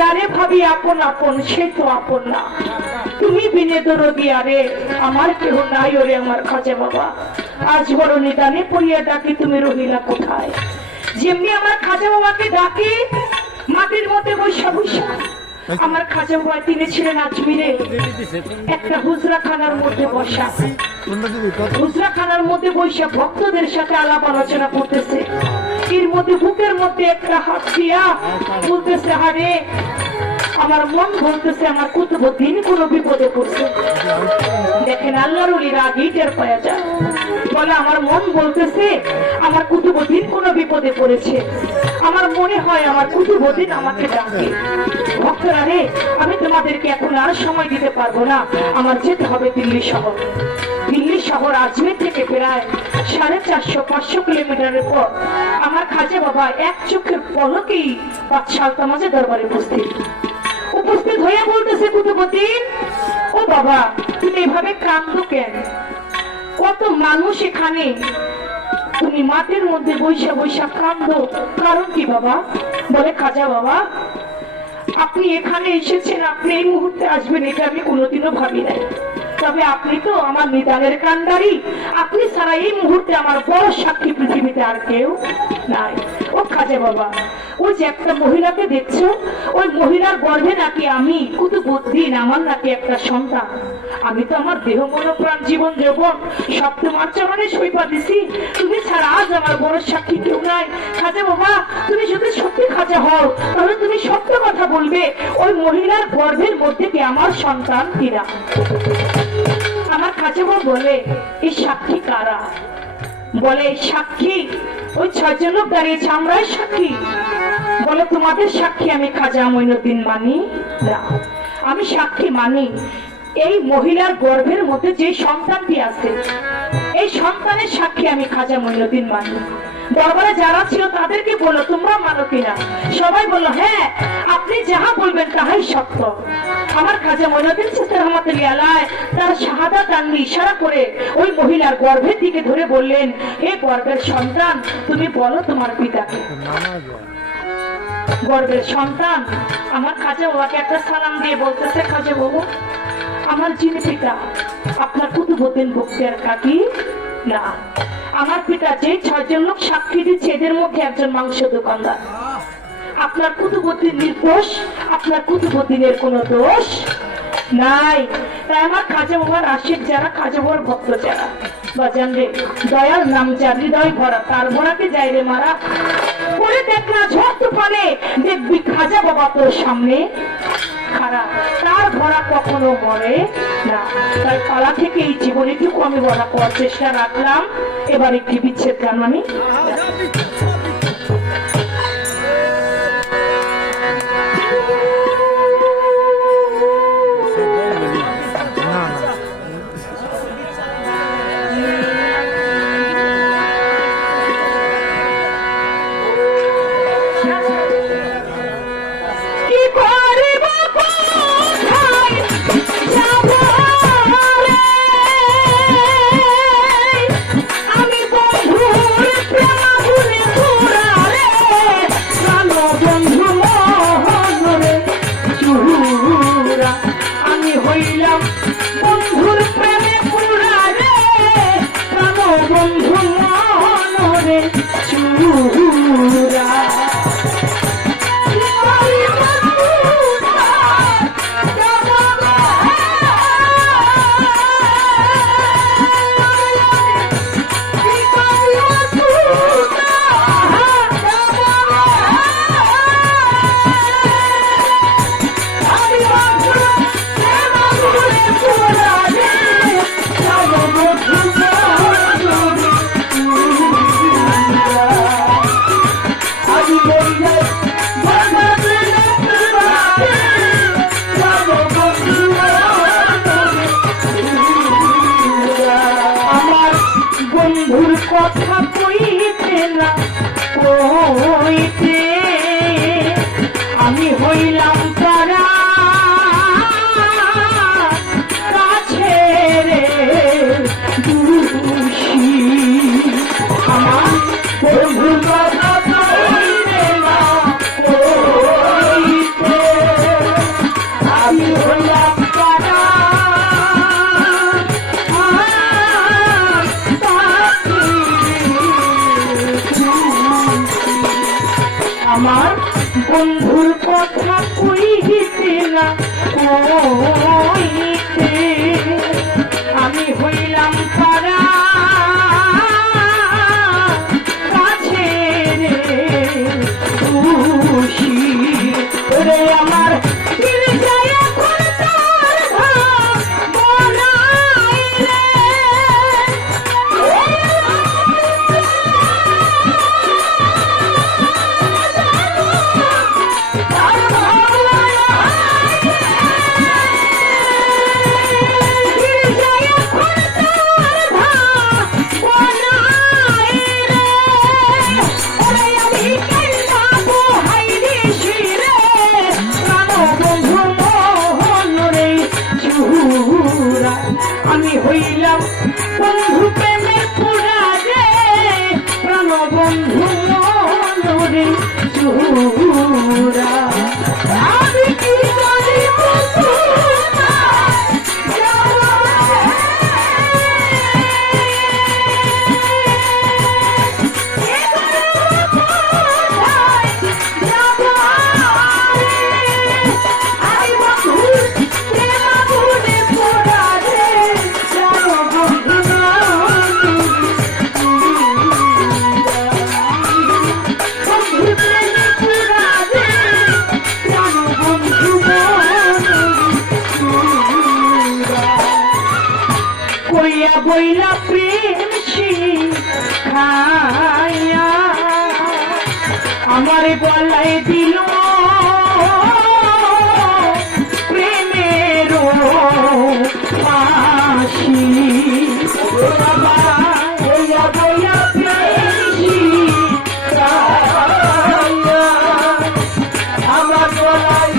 যারে ভাবি আপন আপন, সে তো আপন না। তুমি বিনে দরদি আরে আমার কেহ নাই ওরে আমার খাজা বাবা। আজ বড় নিদানে পড়িয়া ডাকি, তুমি রহিলা কোথায়? যেমনি আমার খাজা বাবাকে ডাকি, মাটির মধ্যে বৈশা বৈশা। আমার খাজা বাবা তিনি ছিলেন আজমিরে। একটা হুজরা খানার মধ্যে বসা হুজরা খানার মধ্যে বসে ভক্তদের সাথে আলাপ আলোচনা করতেছে। এর মধ্যে বুকের মধ্যে একটা হাত দিয়া বলতেছে হারে আমার মন বলতেছে আমার কুতুবুদ্দিন কোনো বিপদে পড়ছে। দেখেন আল্লাহর উলির আগেই টের পাওয়া যায়। বলে আমার মন বলতেছে আমার কুতুবুদ্দিন কোনো বিপদে পড়েছে। আমার মনে হয় আমার কুতুবুদ্দিন আমাকে ডাকে ভক্তরা রে, আমি তোমাদেরকে এখন আর সময় দিতে পারব না। আমার যেতে হবে দিল্লি শহর। দিল্লি শহর আজমের থেকে প্রায় সাড়ে চারশো, পাঁচশো কিলোমিটারের পর আমার খাজা বাবা এক চোখের পলকেই পাঁচ মাঝে দরবারে উপস্থিত। উপস্থিত হয়ে বলতেছে কুতুবতী ও বাবা, তুমি এভাবে কান্দো কেন? কত মানুষ এখানে তুমি মাঠের মধ্যে বৈশা বৈশা কান্দো কারণ কি বাবা? বলে, খাজা বাবা, আপনি এখানে এসেছেন, আপনি এই মুহূর্তে আসবেন, এটা আমি কোনোদিনও ভাবি নাই তবে আপনি তো আমার নিদানের কান্ডারি। আপনি ছাড়া এই মুহূর্তে আমার বড় সাক্ষী পৃথিবীতে আর কেউ নাই। ও খাজা বাবা ওই যে একটা মহিলাকে দেখছ, ওই মহিলার গর্ভে নাকি আমি কুতুবুদ্দিন, আমার নাকি একটা সন্তান। আমি তো আমার দেহ মন প্রাণ জীবন যৌবন সব তোমার চরণে সইপা দিছি। তুমি ছাড়া আজ আমার বড় সাক্ষী কেউ নাই। খাজা বাবা, তুমি যদি সত্যি খাজা হও, তাহলে তুমি সত্য কথা বলবে, ওই মহিলার গর্ভের মধ্যে কি আমার সন্তান কিনা? আমার খাজা বলে এই সাক্ষী কারা? বলে, সাক্ষী, ওই ছয়জন লোক দাঁড়িয়েছে, আমরাই সাক্ষী। বলে, তোমাদের সাক্ষী আমি খাজা মইনুদ্দিন মানি না। আমি সাক্ষী মানি এই মহিলার গর্ভের মধ্যে যে সন্তানটি আছে। এই সন্তানের সাক্ষী আমি খাজা মইনুদ্দিন মানি। দরবারে যারা ছিল তাদেরকে বলল তোমরা মানো কিনা? সবাই বলল হ্যাঁ আপনি যাহা বলবেন তাহাই সত্য। আমার মঈনুদ্দিন সিস্টার তার ইশারা করে ওই মহিলার গর্ভের দিকে ধরে বললেন, হে গর্ভের সন্তান, তুমি বলো তোমার পিতাকে। গর্বের সন্তান, আমার খাজা বাবাকে একটা সালাম দিয়ে বলতেছে, খাজা বাবু, আমার যিনি পিতা, আপনার কুতুবুদ্দিন বক্তিয়ার কাকি না। আমার পিতা যে ছয়জন লোক সাক্ষী দিচ্ছে, এদের মধ্যে একজন মাংস দোকানদার। আপনার কুতুবুদ্দিন নির্দোষ, আপনার কুতুবুদ্দিনের কোনো দোষ নাই। তাই আমার খাজা বাবার আশিক যারা, খাজা বাবার ভক্ত যারা, বাজান রে, দয়াল নাম যার হৃদয় ভরা, তার ভরাকে যাই রে মারা। করে দেখ না ঝড় তুফানে, দেখবি খাজা বাবা তোর সামনে খারাপ। তার ভরা কখনো মরে না। তাই পালা থেকে এই জীবনীটুকু আমি বলা করার চেষ্টা রাখলাম। এবার একটি বিচ্ছেদ গান আমি আমি খুশি। রে আমার বইলা প্রেম খায়া আমার গলায় দিল প্রেমের পাশি। আমার গলায়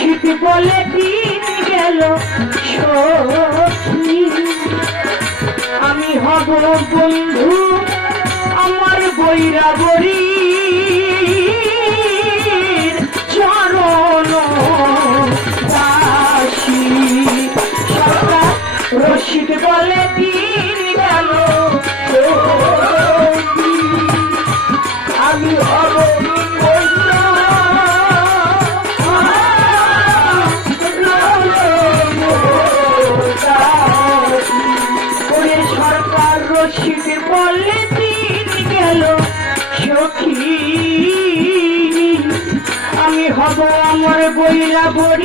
শীত বলে দিন গেল সখী। আমি হব বন্ধু আমার বৈরাগরী। কইরা বড়